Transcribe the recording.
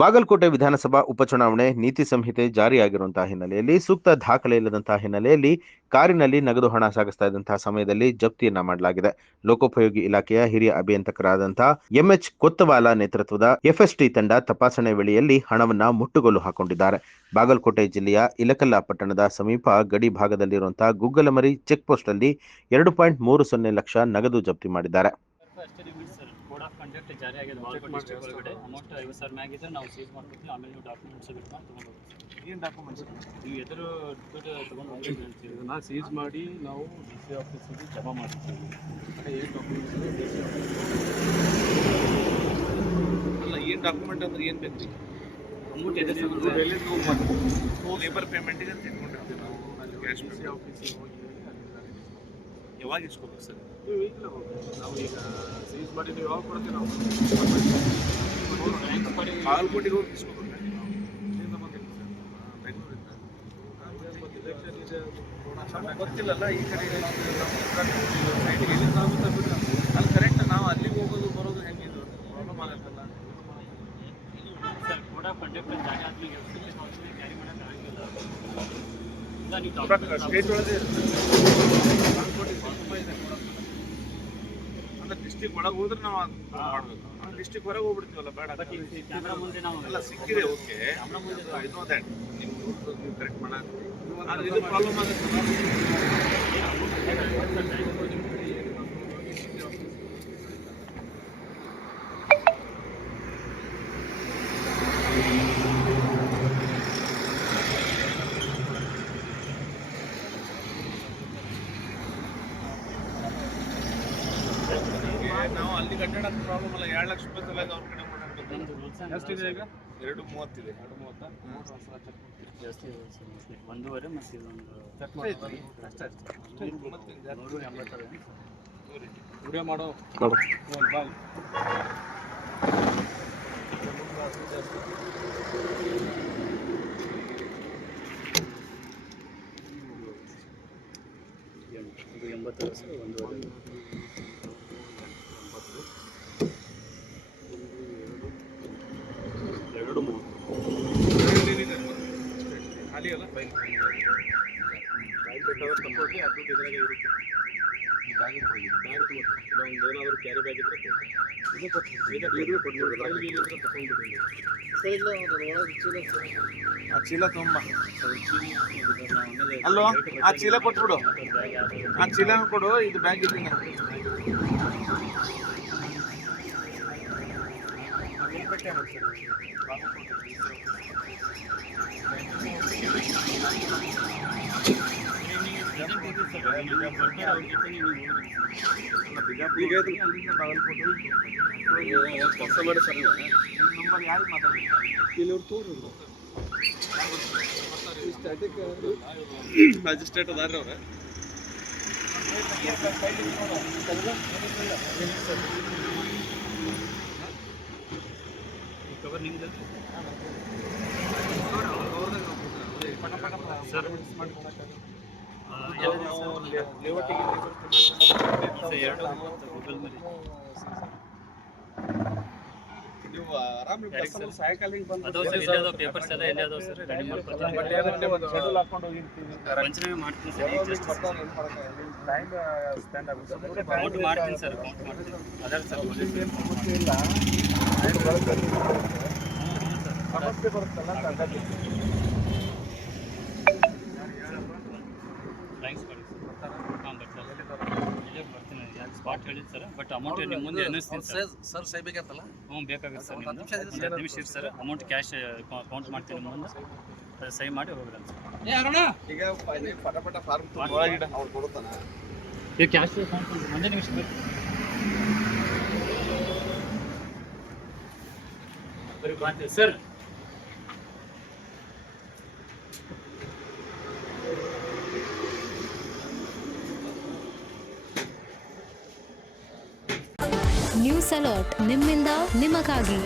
ಬಾಗಲಕೋಟೆ ವಿಧಾನಸಭಾ ಉಪಚುನಾವಣೆ ನೀತಿ ಸಂಹಿತೆ ಜಾರಿಯಾಗಿರುವಂತಹ ಹಿನ್ನೆಲೆಯಲ್ಲಿ ಸೂಕ್ತ ದಾಖಲೆ ಇಲ್ಲದಂತಹ ಹಿನ್ನೆಲೆಯಲ್ಲಿ ಕಾರಿನಲ್ಲಿ ನಗದು ಹಣ ಸಾಗಿಸ್ತಾ ಇದ್ದಂತಹ ಸಮಯದಲ್ಲಿ ಜಪ್ತಿಯನ್ನ ಮಾಡಲಾಗಿದೆ. ಲೋಕೋಪಯೋಗಿ ಇಲಾಖೆಯ ಹಿರಿಯ ಅಭಿಯಂತಕರಾದಂತಹ ಎಂಎಚ್ ಕೊತ್ತವಾಲ ನೇತೃತ್ವದ ಎಫ್ಎಸ್ಟಿ ತಂಡ ತಪಾಸಣೆ ವೇಳೆಯಲ್ಲಿ ಹಣವನ್ನ ಮುಟ್ಟುಗೋಲು ಹಾಕೊಂಡಿದ್ದಾರೆ. ಬಾಗಲಕೋಟೆ ಜಿಲ್ಲೆಯ ಇಲಕಲ್ಲ ಪಟ್ಟಣದ ಸಮೀಪ ಗಡಿ ಭಾಗದಲ್ಲಿರುವಂತಹ ಗುಗ್ಗಲಮರಿ ಚೆಕ್ ಪೋಸ್ಟ್ ಅಲ್ಲಿ 2.30 ಲಕ್ಷ ನಗದು ಜಪ್ತಿ ಮಾಡಿದ್ದಾರೆ. ಕೋಡ್ ಆಫ್ ಕಂಡಕ್ಟ್ ಜಾರಿ ಆಗಿದೆ ಬಾಗಲಕೋಟೆ ಡಿಸ್ಟ್ರಿಕ್ಟ್ ಒಳಗಡೆ. ಅಮೌಂಟ್ 50,000 ಮ್ಯಾಗಿದ್ರೆ ನಾವು ಸೀಸ್ ಮಾಡ್ಕೊತೀವಿ. ಆಮೇಲೆ ನೀವು ಡಾಕ್ಯುಮೆಂಟ್ಸ್ ಬಿಟ್ಕೊಂಡು ತೊಗೊಂಡು ಹೋಗ್ತೀವಿ. ಏನು ಡಾಕ್ಯುಮೆಂಟ್ಸ್ ನೀವು ಎದುರು ದುಡ್ಡು ತೊಗೊಂಡು ಹೋಗ್ತೀವಿ ಹೇಳ್ತೀವಿ. ಇದನ್ನು ಸೀಸ್ ಮಾಡಿ ನಾವು ಡಿ ಸಿ ಆಫೀಸಿಗೆ ಜಮಾ ಮಾಡಿರ್ತೀವಿ. ಏನು ಡಾಕ್ಯುಮೆಂಟ್ಸ್ ಡಿ ಸಿ ಅಲ್ಲ, ಏನು ಡಾಕ್ಯುಮೆಂಟ್ ಅಂದ್ರೆ ಏನು ಬೇಕು? ಅಮೌಂಟ್ ಎಲ್ಲಿ ನಾವು ಲೇಬರ್ ಪೇಮೆಂಟಿಗೆ ಅಂತ ಇಟ್ಕೊಂಡಿರ್ತೀವಿ. ನಾವು ಅಲ್ಲಿ ಕ್ಯಾಶ್ ಡಿ ಸಿ ಆಫೀಸಿಗೆ ಹೋಗಿ ಯಾವಾಗ ಇಸ್ಕೋಬೇಕು ಸರ್? ನೀವು ಈಗಲೇ ಹೋಗ್ತೀವಿ. ನಾವು ಈಗ ಸೀಸ್ ಮಾಡಿ ನೀವು ಯಾವಾಗ ಕೊಡ್ತೀವಿ? ನಾವು ಬಾಗಲಕೋಟೆಗೆ ಹೋಗಿ ಇಸ್ಕೋಬೇಕು. ಇಲ್ಲಿಂದ ಬಂದಿಲ್ಲ ಸರ್, ಬೆಂಗಳೂರಿಂದ. ಇಲೆಕ್ಷನ್ ಇದೆ, ನಮಗೆ ಗೊತ್ತಿಲ್ಲಲ್ಲ ಈ ಕಡೆ ಸೈಡಿಗೆ ಎಲ್ಲಿಂದ ಆಗುತ್ತೆ ಬಿಟ್ಟು ಅಲ್ಲಿ ಕರೆಕ್ಟ್ ನಾವು ಅಲ್ಲಿಗೆ ಹೋಗೋದು ಬರೋದು ಹೆಂಗಿದು ಪ್ರಾಬ್ಲಮ್ ಆಗುತ್ತಲ್ಲ ಸರ್. ಕೋಡ್ ಆಫ್ ಕಂಡಕ್ಟ್ ಜಾರಿ ಆದ್ಮೇಲೆ ಕ್ಯಾರಿ ಮಾಡೋಕ್ಕೆ ಆಗಿಲ್ಲ. ಸ್ಟೇಟ್ ಒಳಗೆ ಅಂದ್ರೆ ಡಿಸ್ಟಿಕ್ ಒಳಗೆ ಹೋದ್ರೆ ನಾವು ಮಾಡಬೇಕು. ಡಿಸ್ಟಿಕ್ ಹೊರಗೆ ಹೋಗ್ಬಿಡ್ತೀವಲ್ಲ, ಬೇಡ. ಎಲ್ಲ ಸಿಕ್ಕಿದೆ, ಓಕೆ. ಇದು ಅದೇ ನೀವು ಕರೆಕ್ಟ್ ಮಾಡೋದು ಇದು ಪ್ರಾಬ್ಲಮ್ ಆಗುತ್ತೆ. ನಾವು ಅಲ್ಲಿ ಕಟ್ಟಡಕ್ಕೆ ಪ್ರಾಬ್ಲಮ್ ಅಲ್ಲ. 2 ಲಕ್ಷ ರೂಪಾಯಿ ಸಲ ಅವ್ರ ಕಡೆ ಮಾಡಬೇಕು. ಎಷ್ಟಿದೆ ಈಗ? 2.30 ಇದೆ. 2.30 ಜಾಸ್ತಿ 1.5 ಮತ್ತು ಇದೊಂದು ಅಷ್ಟೇ ಅಷ್ಟೇ 180 ವಿಡಿಯೋ ಮಾಡೋ ಬಾಯ್. ಇದು 80 ಸರ್, 1.5 ಖಾಲಿ ಅಲ್ಲ. ಬೈಕ್ ಬೇಕಾದ್ರೆ ತಗೊಳ್ಳಿ, ಅದು ಇದ್ರಾಗೆ ಇರುತ್ತೆ. ಈ ಬ್ಯಾಗಿಗೆ ಹೋಗಿ ಬ್ಯಾಗ್ ಒಂದು ಏನಾದರೂ ಕ್ಯಾರಿ ಬ್ಯಾಗ್ ಇದ್ದರೆ ಇದು ಕೊಟ್ಬಿಡಿ. ಆ ಚೀಲ ತುಂಬ ಅಲ್ಲೋ, ಆ ಚೀಲ ಕೊಟ್ಬಿಡು. ಆ ಚೀಲನ ಕೊಡು, ಇದು ಬ್ಯಾಗ್ ಇದೆ. ಕೆಲಸ ಮಾಡಿ ಸರ್, ನಂಬರ್ ಯಾರು ಮಾತಾಡ್ಬೇಕು? ಇಲ್ಲಿ ತೋರಿದ್ರು ಮ್ಯಾಜಿಸ್ಟ್ರೇಟ್ ಅದಾರ್ರಿ ಅವ್ರೆ. ಕವರ್ ನಿಮ್ದು ಸರ್. ನೀವು ಆರಾಮ್ ಸಾಯಂಕಾಲಿಗೆ ಬಂದು ಪೇಪರ್ಸ್ ಎಲ್ಲ ಎಲ್ಲಿ ಅದಾವ ಸರ್? ರೆಡಿ ಹಾಕೊಂಡು ಹೋಗಿರ್ತೀವಿ. ಪಂಚನಾಮೆ ಮಾಡ್ತೀನಿ ಸರ್. ಟೈಮ್ ಸ್ಪೆಂಡ್ ಆಗುತ್ತೆ. ಕೌಂಟ್ ಮಾಡ್ತೀನಿ ಸರ್, ಕೌಂಟ್ ಮಾಡ್ತೀನಿ. ಅದರ ಸರ್ ಇಲ್ಲ ಸಮಸ್ಯೆ ಬರುತ್ತಲ್ಲ. ಥ್ಯಾಂಕ್ಸ್ ಮಾಡಿ ಸರ್. ಹಾಂ ಬರ್ತೀನಿ. ಸ್ಪಾಟ್ ಹೇಳಿದ್ದು ಸರ್, ಬಟ್ ಅಮೌಂಟ್ ನಿಮ್ಮ ಮುಂದೆ ಅನ್ನಿಸ್ತೀನಿ ಸರ್. ಸೈ ಬೇಕಾಗತ್ತಲ್ಲ? ಹ್ಞೂ ಬೇಕಾಗುತ್ತೆ ಸರ್. ನಿಮ್ಮದು 10 ನಿಮಿಷ ಇತ್ತು ಸರ್. ಅಮೌಂಟ್ ಕ್ಯಾಶ್ ಕೌಂಟ್ ಮಾಡ್ತೀನಿ ನಿಮ್ಮ ಮುಂದೆ. ಸೈ ಮಾಡಿ ಹೋಗಿಲ್ಲ ಸರ್. ಈಗ ಪಟ ಫಾರ್ಮ್ ಒಳಗಿಡ ಅವ್ರು ಕೊಡುತ್ತಾನ. ಈಗ ಕ್ಯಾಶ್ ಕೌಂಟ್ ಮಾಡಿ 1 ನಿಮಿಷ ಬೇಕು. ಬರೀ ಬಾಂತಿ ಸರ್. ನ್ಯೂಸ್ ಅಲರ್ಟ್, ನಿಮ್ಮಿಂದ ನಿಮಗಾಗಿ.